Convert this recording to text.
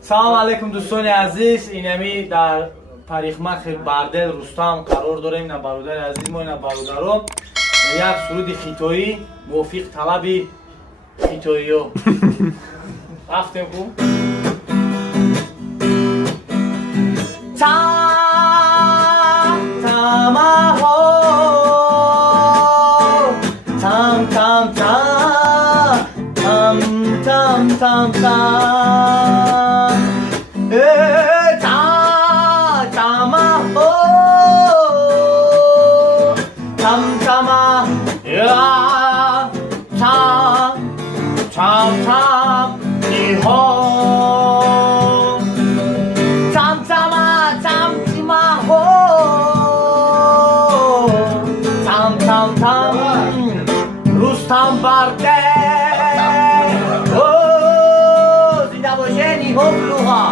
سلام علیکم دوستان عزیز. اینمی در پریخمخ بردل رستم قرار داریم. نه برادر عزیز ما نه برادرم یک سرود خیتایی موافق طلب خیتایی ها رفتیم کو tam tam tama ho tam tama ya tam tam tam ni ho tam tama ho tam tam tam Rustam Bardel Hopluha